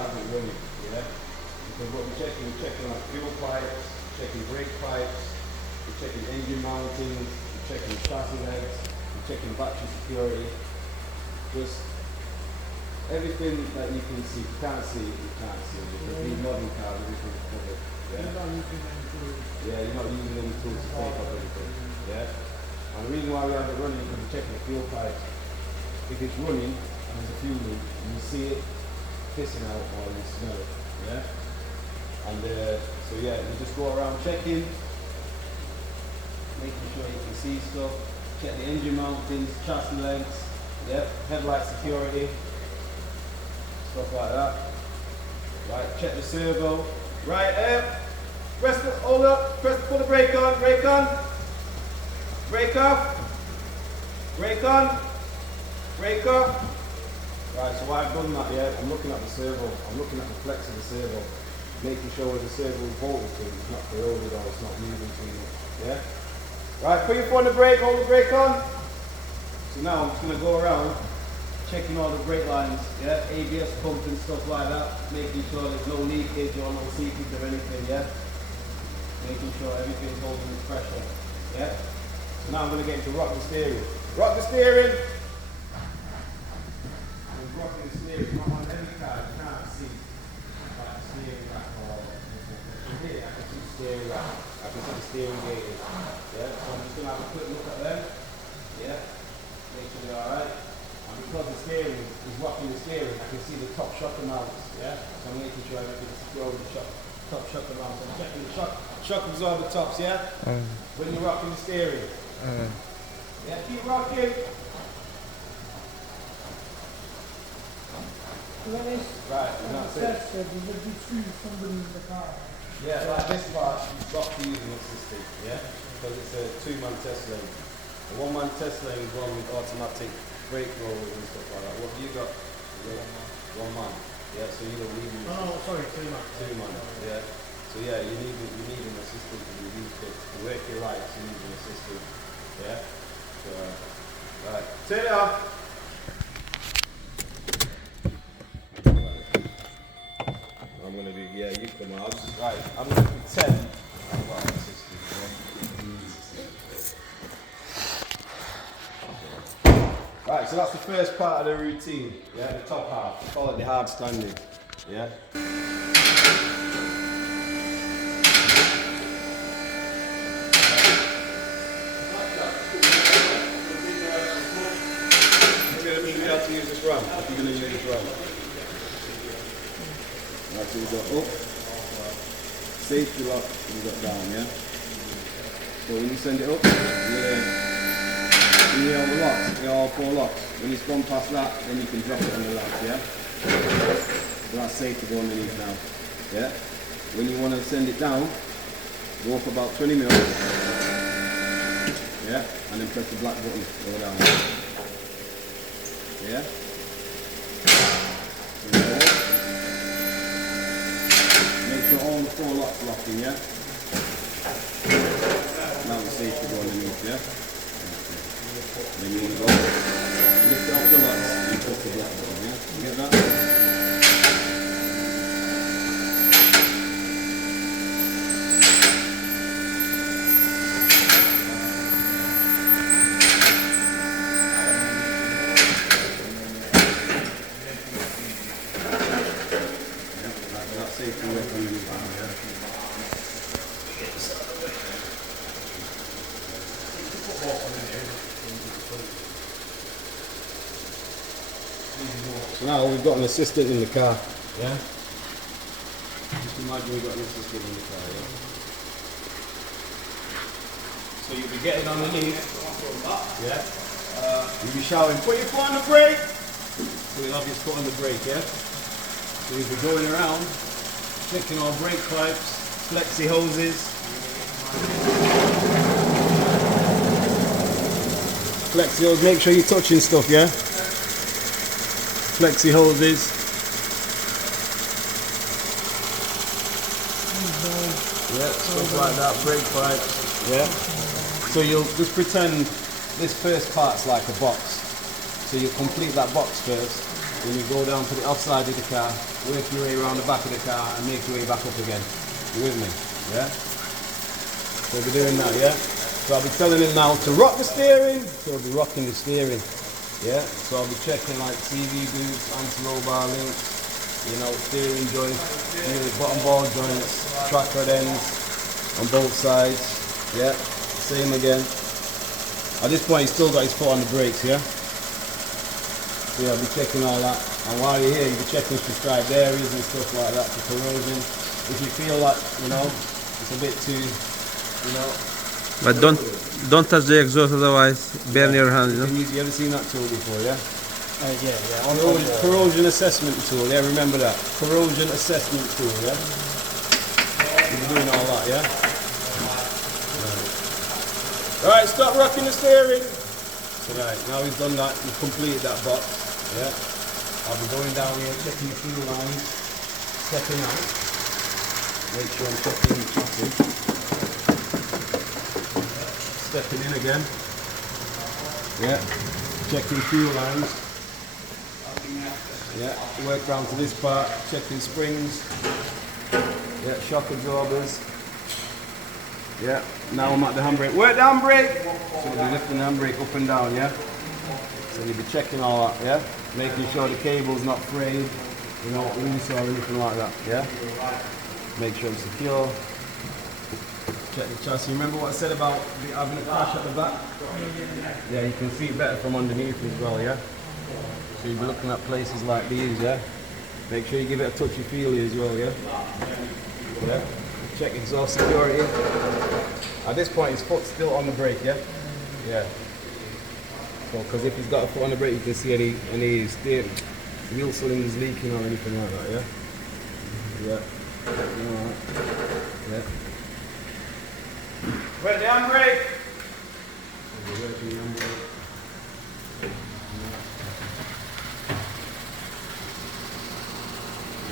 running, yeah? Because what we're checking our fuel pipes, checking brake pipes, we're checking engine mountings, we're checking chassis legs, we're checking battery security. Just everything that you can see. If you can't see it, you can't see it. Because these modern cars, everything's covered. Yeah? Yeah, you're not using any tools to take off everything. Yeah? And the reason why we have it running is because we're checking the fuel pipes. If it's running and there's a fuel leak, you see it pissing out or you smell it. Yeah? And so yeah, you just go around checking, making sure you can see stuff, check the engine mountings, chassis legs, yeah, headlight security, stuff like that. Right, check the servo. Right, press the, hold up, put the brake on, brake off, brake on, brake off. Right, so why I've done that, yeah, I'm looking at the servo, I'm looking at the flex of the servo, making sure where the servo is bolted to, it's not corroded or it's not moving too much, yeah? Right, put your foot on the brake, hold the brake on. So now I'm just going to go around, checking all the brake lines, yeah, ABS pump and stuff like that, making sure there's no leakage or no seepage or anything, yeah? Making sure everything's holding its pressure, yeah? So now I'm going to get into rock the steering. Rock the steering! Rocking the steering, not on every car, you can't see like the steering rack or from here I can see the steering rack, I can see the steering gauges. Yeah, so I'm just going to have a quick look at them. Yeah, make sure they're alright. And because the steering is rocking the steering, I can see the top shocker mounts. Yeah, so I'm making sure everything's secure with the top shocker mounts. I'm checking the shock absorber tops, yeah? When you're rocking the steering. Yeah, keep rocking. Right, and that's it. Somebody in the car. Yeah, like this part, you've got to use an assistant, yeah? Because it's a two-man test lane. A one-man test lane is one with automatic brake rollers and stuff like that. What have you got? One man. Yeah, so you don't need an assistant. Oh, sorry, two-man. Yeah. So yeah, you need an assistant to be used to work your lights, you need an assistant. Yeah? So, right. Turn it off. I'm going to do, yeah, you come on. Right, I'm going to pretend I've got an assistant. Right, so that's the first part of the routine, yeah, the top half. We call it the hard standing, yeah. You're going to mean how to use this run, if you're going to use this run. Right, so you've got up, safety lock, and you've got down, yeah? So when you send it up, you hear all the locks, you hear all four locks. When it's gone past that, then you can drop it on the latch, yeah? So that's safe to go underneath now, yeah? When you want to send it down, go up about 20 mil, yeah? And then press the black button, go down, yeah? All the four locks locked in, yeah? Now it's safe to go underneath, yeah? Okay. Then you want to go, lift it off the locks and push the black button, yeah? You get that? Safety work underneath, yeah? So now we've got an assistant in the car, yeah? Just imagine we've got an assistant in the car, yeah? So you'll be getting underneath, yeah? You'll be shouting, put your foot on the brake! So you'll have your foot on the brake, yeah? So you'll be going around, checking our brake pipes, flexi hoses. Flexi hoses, make sure you're touching stuff, yeah? Flexi hoses. Yeah, stuff like that, brake pipes. Yeah. So you'll just pretend this first part's like a box. So you complete that box first. Then you go down to the offside of the car, work your way around the back of the car and make your way back up again. You with me? Yeah? So we'll be doing that, yeah? So I'll be telling him now to rock the steering, so I'll be rocking the steering. Yeah? So I'll be checking like CV boots, anti-roll bar links, you know, steering joints, bottom ball joints, track rod ends on both sides. Yeah? Same again. At this point he's still got his foot on the brakes, yeah? So yeah, I'll be checking all that. And while you're here, you'll be checking prescribed areas and stuff like that for corrosion. If you feel like, you know, it's a bit too, you know. But don't touch the exhaust, otherwise burn your hand, you know? You ever seen that tool before, yeah? Yeah. Corrosion assessment tool, yeah, remember that. Corrosion assessment tool, yeah? You'll be doing all that, yeah? Alright, stop rocking the steering. Right, now we've done that, we've completed that box, yeah? I'll be going down here, checking the fuel lines, stepping out. Make sure I'm checking the chassis. Stepping in again. Yeah, checking fuel lines. Yeah, work round to this part, checking springs. Yeah, shock absorbers. Yeah, now I'm at the handbrake. Work the handbrake! So we'll be lifting the handbrake up and down, yeah? So you'll be checking all that, yeah? Making sure the cable's not frayed, you know, loose or anything like that, yeah? Make sure it's secure. Check the chassis. Remember what I said about having a crash at the back? Yeah, you can see it better from underneath as well, yeah? So you'll be looking at places like these, yeah? Make sure you give it a touchy feely as well, yeah? Yeah? Check exhaust security. At this point, his foot's still on the brake, yeah? Yeah. So, because if he's got a foot on the brake, you can see any steer, wheel cylinders leaking or anything like that, yeah? Yeah. Alright. Yeah. Wet the handbrake!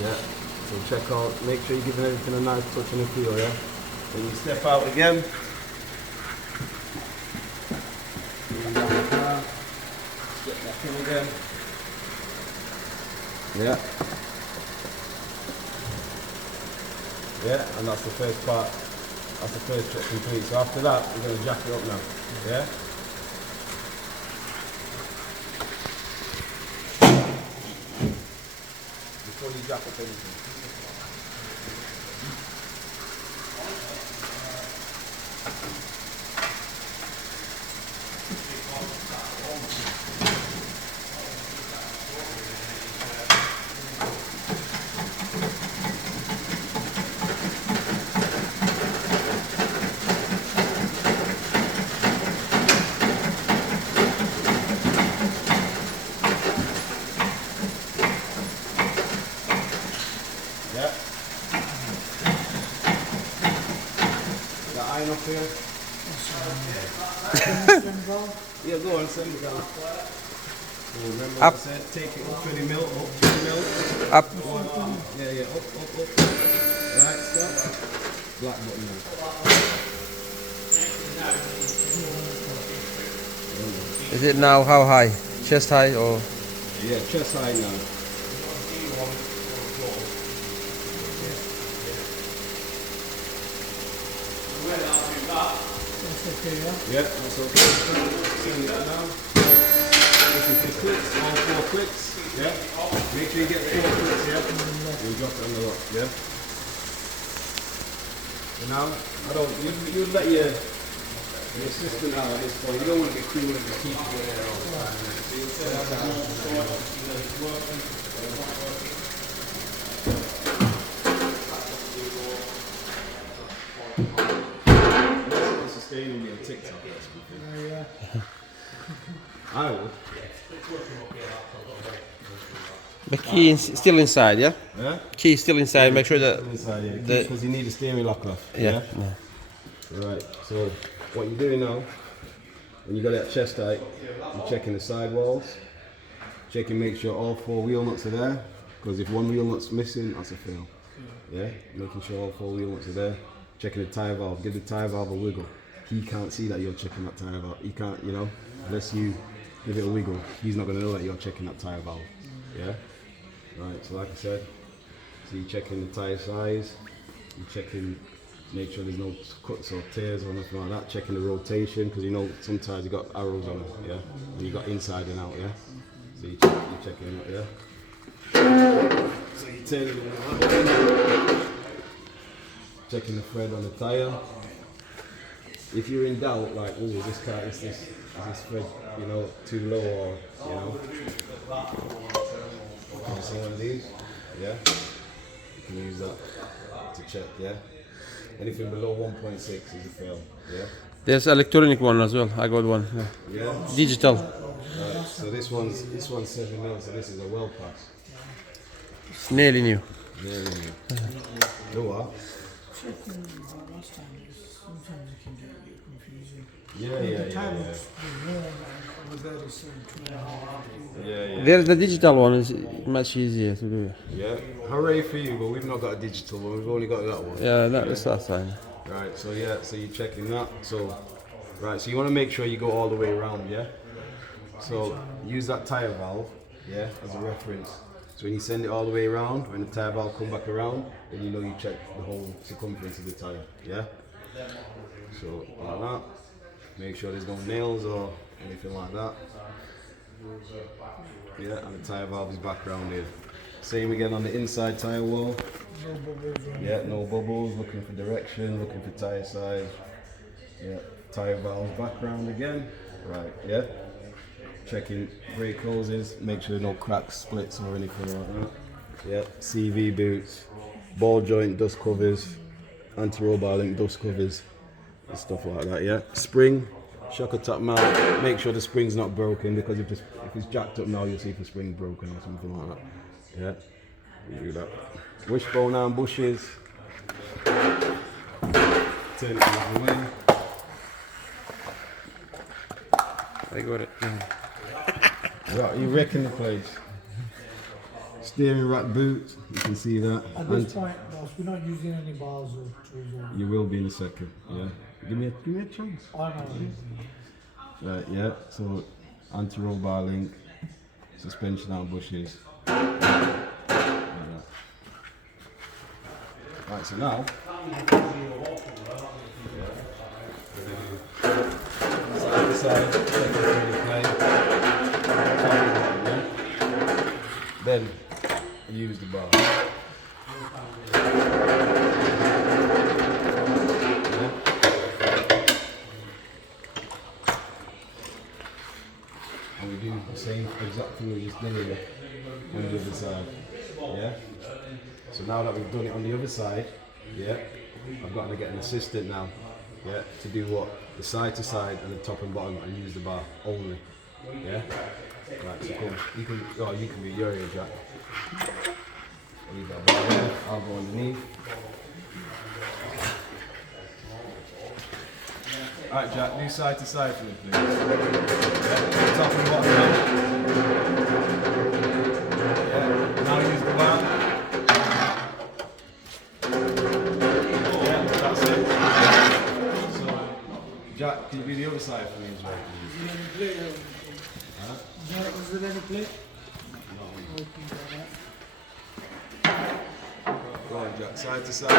Yeah. So check out, make sure you're giving everything a nice touch and a feel, yeah? Then you step out again. Bring down the car. Step back in again. Yeah. Yeah, and that's the first part. That's the first check complete. So after that, we're going to jack it up now. Yeah? Before you jack up anything. Yeah. The iron up here. Yeah, go on, send it down. Remember what I said? Take it up 20 mil, up 20 mil. Up. Go on. Yeah, up. Right, stop. Black button now. Is it now how high? Chest high or? Yeah, chest high now. Yeah, that's okay. Send it now. Listen for the clicks, all 4 clicks. Yeah. Make sure you get 4 clicks, yeah? You drop it on the rock, yeah? So now, you let your assistant out at this point. You don't want to get cruel and keep it there all the time. So you'll set that down. Sustaining me on TikTok, Yeah. I would. The key is still inside, yeah? Yeah? Key is still inside. Make sure that Inside, yeah. the- Because you need the steering lock off. yeah. Right. So what you're doing now, when you got that chest height, you're checking the sidewalls, checking make sure all 4 wheel nuts are there. Because if one wheel nut's missing, that's a fail. Yeah. Making sure all 4 wheel nuts are there. Checking the tyre valve. Give the tyre valve a wiggle. He can't see that you're checking that tyre valve. He can't, you know, unless you give it a wiggle. He's not going to know that you're checking that tyre valve. Yeah. Right. So like I said, so you're checking the tyre size. You're checking, make sure there's no cuts or tears or nothing like that. Checking the rotation, because you know sometimes you got arrows on it. Yeah. And you got inside and out. Yeah. So you're checking it. Yeah. So you turn it around. Checking the thread on the tyre. If you're in doubt, like, oh, is this thread, you know, too low, or, you know, can you see one of these? Yeah, you can use that to check. Yeah, anything below 1.6 is a fail. Yeah. There's electronic one as well. I got one. Yeah. Yeah. Digital. Right. So this one's 7 mil. So this is a well pass. It's nearly new. Nearly new. You know what? Checking last time is sometimes it can get a bit confusing. Yeah. The time looks more and over there is 2.5. Yeah. There's the digital one. Is much easier to do. Yeah. Hooray for you, but we've not got a digital one. We've only got that one. Yeah, that's fine. Right, so yeah, so you're checking that. So, right, so you want to make sure you go all the way around, yeah? So, use that tyre valve, yeah, as a reference. So when you send it all the way around, when the tyre valve come back around, then you know you check the whole circumference of the tyre, yeah? So, like that. Make sure there's no nails or anything like that. Yeah, and the tyre valve is back around here. Same again on the inside tyre wall. No bubbles. Yeah, no bubbles, looking for direction, looking for tyre size. Yeah, tyre valves back round again. Right, yeah. Checking brake hoses, make sure no cracks, splits or anything like that. Yeah, CV boots, ball joint dust covers, anti-roll bar link dust covers, and stuff like that, yeah. Spring, shock top mount, make sure the spring's not broken, because if it's jacked up now, you'll see if the spring's broken or something like that. Yeah, you do that. Wishbone arm bushes. Turn it the other way. I got it. Right, you wrecking the place. Steering rack boot, you can see that. At this point, boss, we're not using any bars or tools. You will be in a second, yeah. Give me a chance. I know. Right, yeah, so anti-roll bar link, suspension arm bushes. Right, so now, side to side, then use the bar. And we do the same exact thing we just did here on the other side. Yeah? So now that we've done it on the other side, yeah, I've got to get an assistant now, yeah, to do what? The side to side and the top and bottom, and use the bar only. Yeah? Right, so come. You can be your Jack. Leave that bar there, I'll go underneath. Alright Jack, do side to side for me please. Yeah, top and bottom now. Yeah, now use the bar. Yeah, that's it. So, Jack, can you do the other side for me as well please? Is there any plate? Go on Jack, side to side.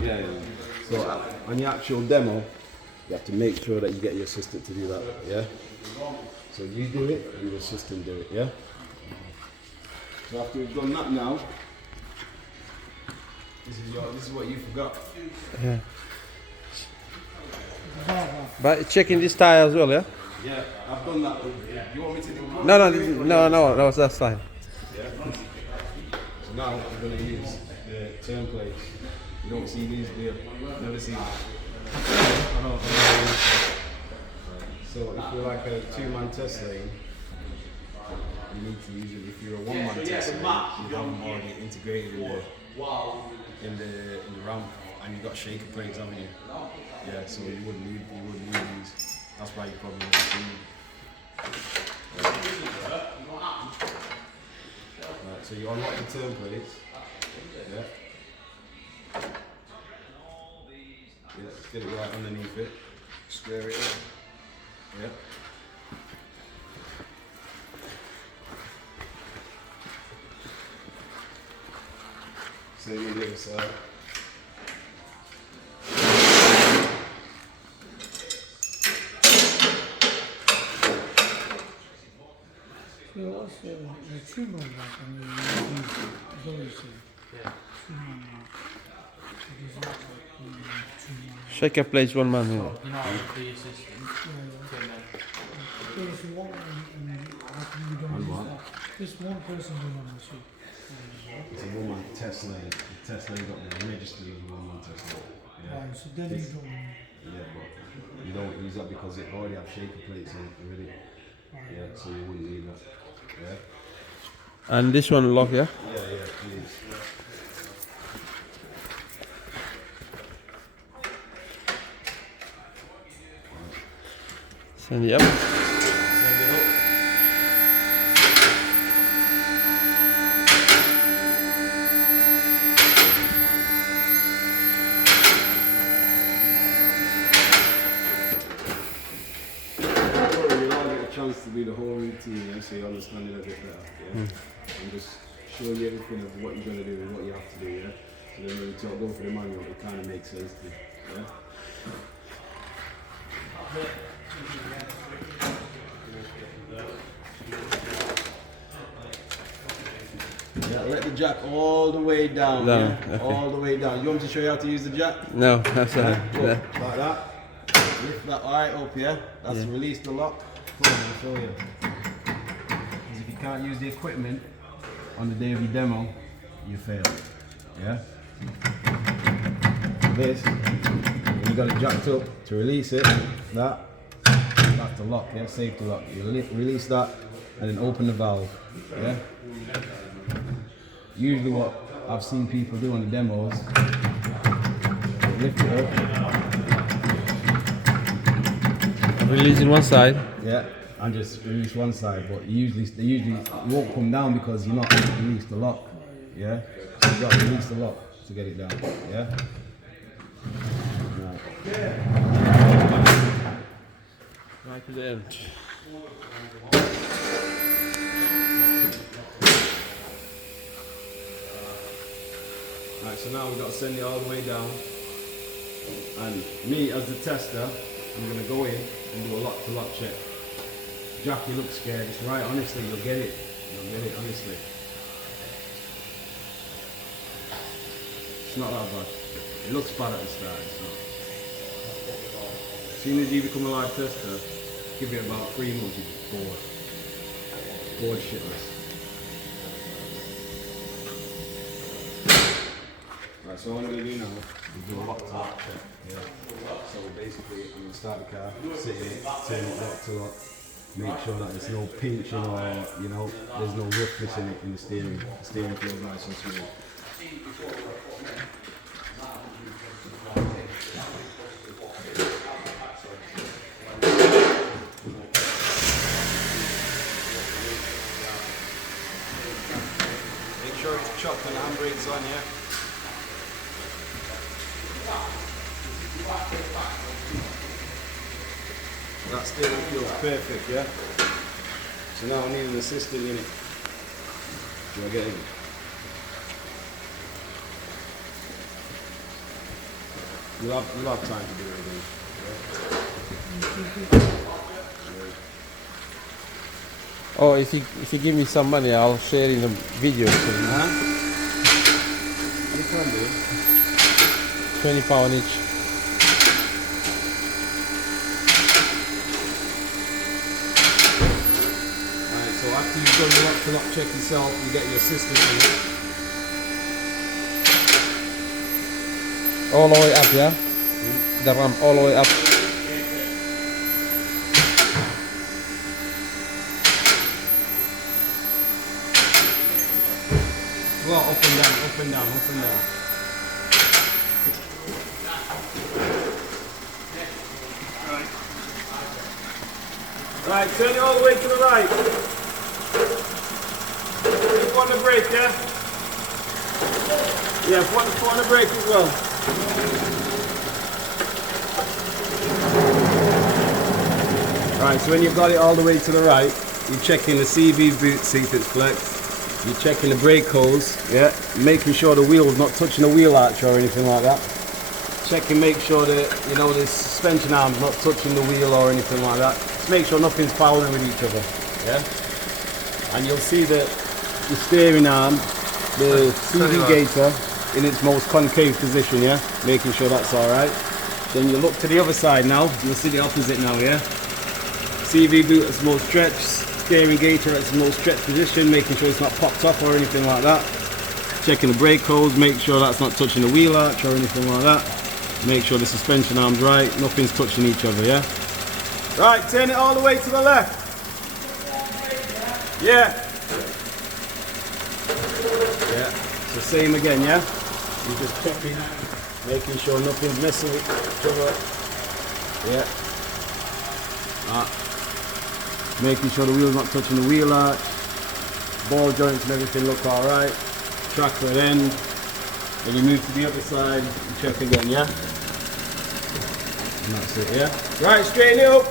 Yeah. So on the actual demo, you have to make sure that you get your assistant to do that, yeah? So you do it, and your assistant do it, yeah? So after we've done that now, this is what you forgot. Yeah. But checking this tire as well, yeah? Yeah, I've done that. You want me to do No, that's fine. Yeah. So now I'm going to use the turn plates. You don't see these, do you? Never seen them. So if you're like a two-man test lane, you need to use it. If you're a one-man test lane, you have them already integrated in the ramp, and you've got shaker plates, haven't you? Yeah, so you wouldn't need these. That's why you probably never seen them. Right, so you unlock the turn plates. Yeah. Yeah, let's get it right underneath it. Square it in. Yeah. Same on the other side. So what's the trim on that? I mean, those Yeah. trim on that. So there's not like trim on that. Shaker plays one man. Yeah. You know, the assistant. Okay, so what how come you don't use that? Just one person doing on the shoot. It's a one-man Tesla. The Tesla got the registered as a one-man Tesla. Yeah. Right, so then you don't. Yeah, but you don't use that because it already have shaker plates in it already. Yeah, so you wouldn't need that. Yeah. And this one lock, yeah? Yeah, please. Send it up. Send it up. Chance to be the whole routine, yeah, so you understand it a bit better, yeah. I'm just showing you everything of what you're gonna do and what you have to do, yeah. So then when we go for the manual, it kind of makes sense to you, yeah. Yeah, let the jack all the way down, Down, yeah? okay. All the way down. You want me to show you how to use the jack? No, that's Look, yeah. like that. Lift that right up, yeah? That's release the lock. Come on, I'll show you. Because if you can't use the equipment on the day of your demo, you fail. Yeah? This, you got it jacked up to release it. That's the lock, yeah? Safety lock. You release that and then open the valve. Yeah? Usually what I've seen people do on the demos, they lift it up. Releasing one side. Yeah, and just release one side, but you won't come down because you're not released the lock. Yeah, so you got to release the lock to get it down. Yeah. Right to the end. Right, so now we've got to send it all the way down. And me as the tester, I'm gonna go in and do a lock-to-lock check. Jack, you look scared. It's right, honestly, you'll get it. You'll get it, honestly. It's not that bad. It looks bad at the start, it's not. As soon as you become a live tester, give it about 3 months, you're just bored. Bored shitless. Right, so what I'm going to do now is do a lock-to-lock check. Yeah. So basically, I'm going to start the car, sit in it, turn it lock-to-lock, make sure that there's no pinching or, you know, there's no roughness in it in the steering. The steering feels nice and smooth. Make sure it's chopped and the handbrake's on, yeah? That steering feels perfect, yeah? So now I need an assistant in it. Do I get in? You'll have time to do everything. Oh, if you give me some money, I'll share in the video. Huh? You can do. £20 each. Alright, so after you've done the lock-to-lock check yourself, you get your assistant in it. All the way up, yeah? The ramp all the way up. Well, up and down, up and down, up and down. Right, turn it all the way to the right. Keep one on the brake, yeah? Yeah, put on the brake as well. Right, so when you've got it all the way to the right, you're checking the CV boot, see if it's flexed. You're checking the brake hose, yeah? Making sure the wheel's not touching the wheel arch or anything like that. Checking, make sure that, you know, the suspension arm's not touching the wheel or anything like that. Just make sure nothing's fouling with each other, yeah? And you'll see that the steering arm, the CV gator, in its most concave position, yeah? Making sure that's alright. Then you look to the other side now, you'll see the opposite now, yeah? CV boot at its most stretched, steering gator at its most stretched position, making sure it's not popped off or anything like that. Checking the brake hose, make sure that's not touching the wheel arch or anything like that. Make sure the suspension arm's right, nothing's touching each other, yeah? Right, turn it all the way to the left. Yeah. Yeah, so same again, yeah? You're just checking, making sure nothing's messing with each other. Yeah. Making sure the wheel's not touching the wheel arch. Ball joints and everything look alright. Tracker at end. Then you move to the other side and check again, yeah? And that's it, yeah? Right, straighten it up.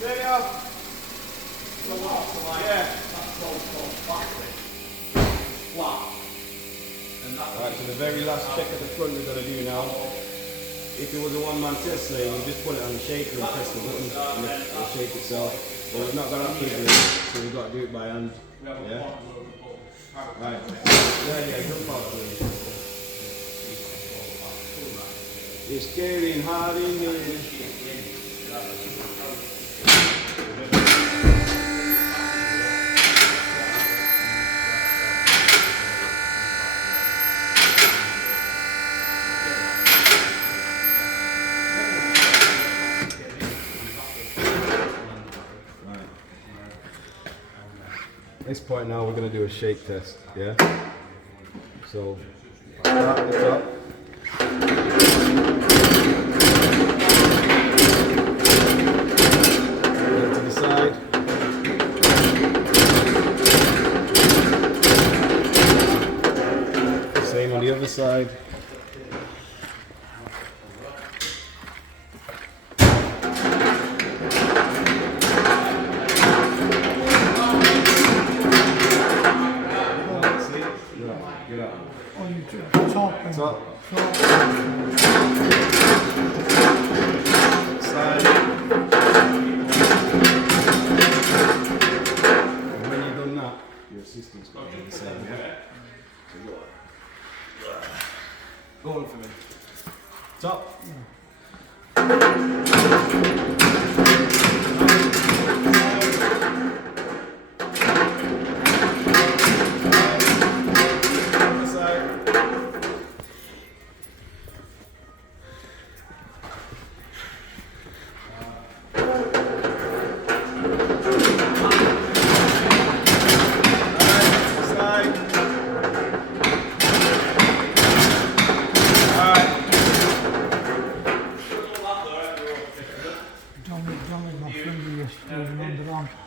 Turn it up. Yeah. Right, so the very last check at the front we're going to do now. If it was a one-man test lane, you just put it on the shaker and press the button and it'll shake itself. But we've not got that privilege, so we've got to do it by hand. Yeah? Right. Yeah, jump out please. It's getting hard in here. At this point now we're going to do a shake test, yeah? So, start at the top. Then to the side. Same on the other side. Top. Top. Side. And when you've done that, your assistant's got to do the same, yeah? So go on for me. Top.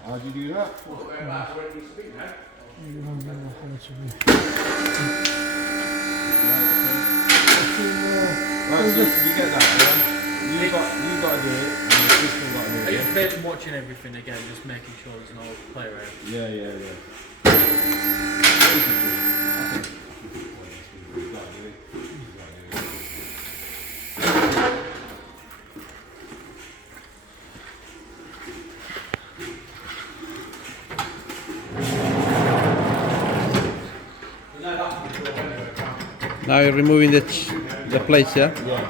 How'd you do that? Right, so you get that, yeah? You've got to do it, and the system got to do it. Are you watching everything again, just making sure there's no play around? Yeah. Now you're removing the plates, yeah? Yeah.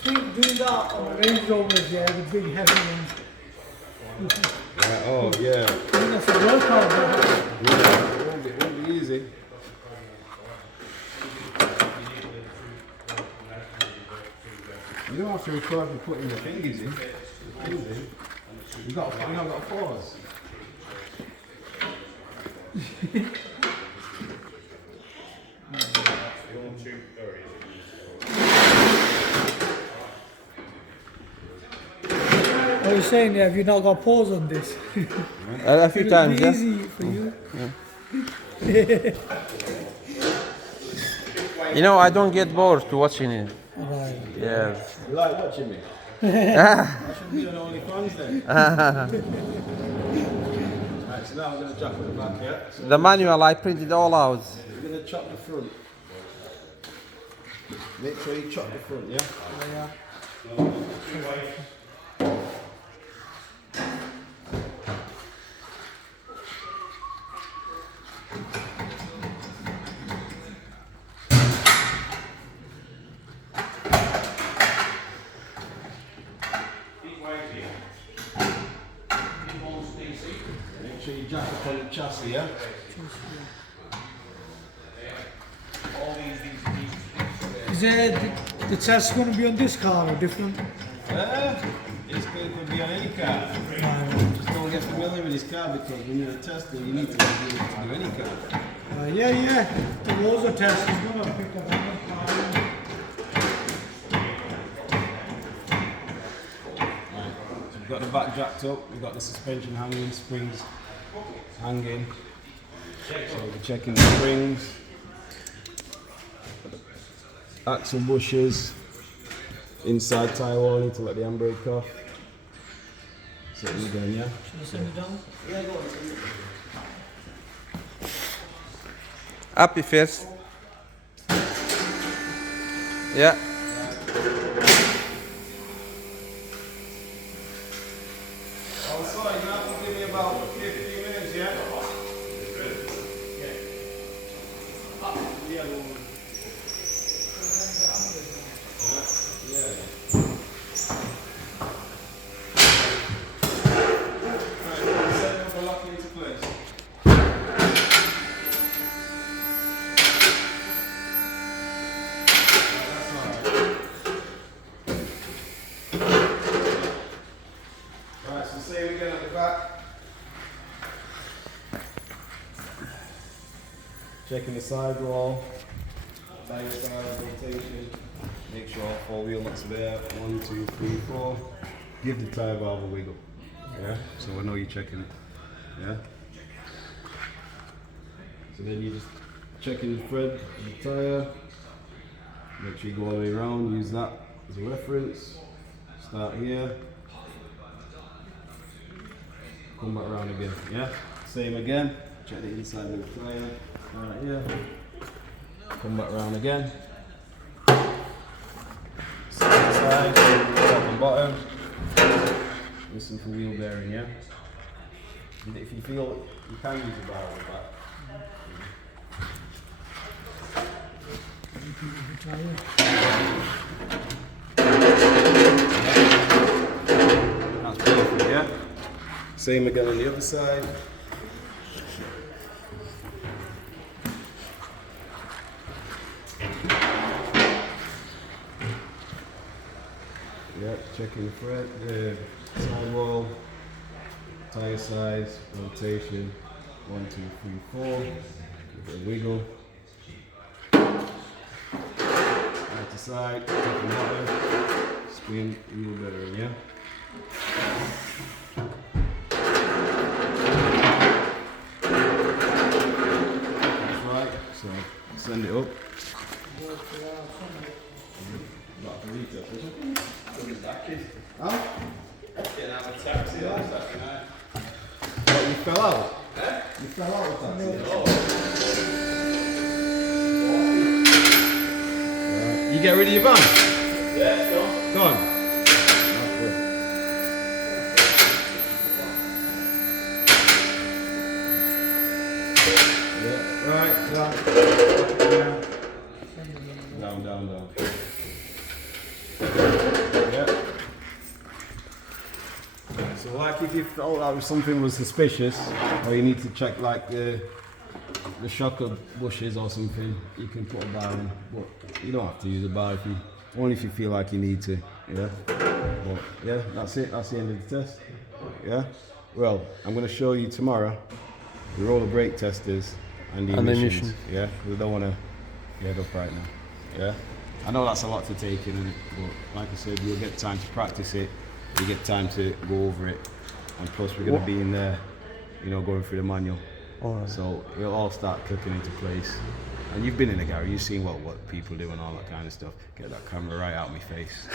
Steve doing that on the Range Rovers, yeah, the big heavy ones. Right. Oh, yeah. That's a workout, bro. Yeah, it won't be easy. You don't have to record for putting your fingers in. You not got to pause. What are you saying? Have you not got pause on this? A few It'll times, be yeah. easy for you. You know, I don't get bored to watching it. Right. Yeah. You like watching me? I should be on OnlyFans then. Right, so now I'm going to chop at the back here. So The manual, I printed all out. we're going to chop the front. Make sure you chop the front, yeah? Make sure you jack up on the chassis, yeah? Is the chassis going to be on this car or different? It's going to be on any car. Just don't get familiar with this car because when you're a tester, you need to be able to do any car. Yeah. The loads of tests is going to pick up on the car. Right, so we've got the back jacked up, we've got the suspension hanging, springs hanging. So we're checking the springs, axle bushes, inside tyre wall, need to let the handbrake off. So what are you doing, yeah? Should I send it down? Yeah, go on. Happy first. Yeah. Oh, sorry, you have to give me about 15 minutes, yeah? Right, so same again at the back. Checking the sidewall, tire size, rotation. Make sure all four wheel nuts are there. 1, 2, 3, 4. Give the tire valve a wiggle. Yeah, so I know you're checking it. Yeah. So then you just checking the thread of the tire. Make sure you go all the way around. Use that as a reference. Start here. Come back around again. Yeah. Same again. Check the inside of the tire. Right here. Come back around again. Side, top and bottom. Listen for wheel bearing, yeah? And if you feel you can use the bar at the back. That's perfect, yeah? Same again on the other side. Yeah, checking the thread, the sidewall, tire size, rotation, 1, 2, 3, 4. Give it a wiggle. Right to side, top and bottom, spin, wheel bearing, yeah? That's right, so send it up. Not for retail, is it? Huh? Getting out of a taxi last night. What, you fell out? You fell out of taxi? You get rid of your van? Yeah, it's gone. Gone? Yeah, right, down. Down. Yeah. So like if you felt like something was suspicious, or you need to check like the shocker bushes or something, you can put a bar in. But you don't have to use a bar if you, only if you feel like you need to. Yeah. But yeah, that's it. That's the end of the test. Yeah. Well, I'm going to show you tomorrow the roller brake testers and the emissions. Yeah. We don't want to get up right now. Yeah. I know that's a lot to take in, but like I said, you'll get time to practice it. You get time to go over it, and plus we're going to be in there, you know, going through the manual. So it'll all start clicking into place. And you've been in the garage, you've seen what people do and all that kind of stuff. Get that camera right out of my face.